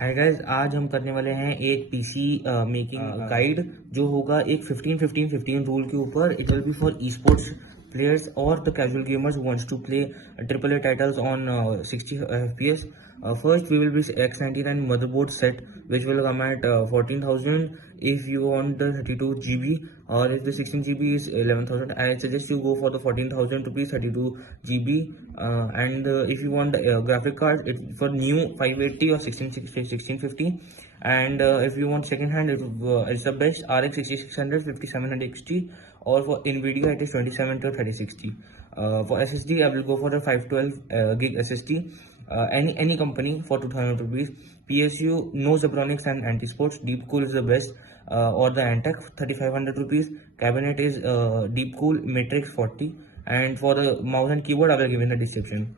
Hi guys, आज हम करने वाले हैं एक पीसी मेकिंग गाइड जो होगा एक 15-15-15 रूल के ऊपर. It will be for e sports players or the casual gamers who wants to play AAA titles on 60 FPS. First, we will be X99 motherboard set, which will come at 14,000 if you want the 32 GB, or if the 16 GB is 11,000. I suggest you go for the 14,000 rupees 32 GB. And if you want the graphic card, it's for new 580 or 1660 1650. And if you want second hand, it's the best RX 6600 5700 XT, or for Nvidia it is 27 to 3060. For SSD, I will go for the 512 gig SSD. Any company for 2000 rupees. PSU, no Zebronics and Anti-Sports. Deep Cool is the best, or the Antec 3500 rupees. Cabinet is Deep Cool Matrix 40. And for the mouse and keyboard, I will give in the description.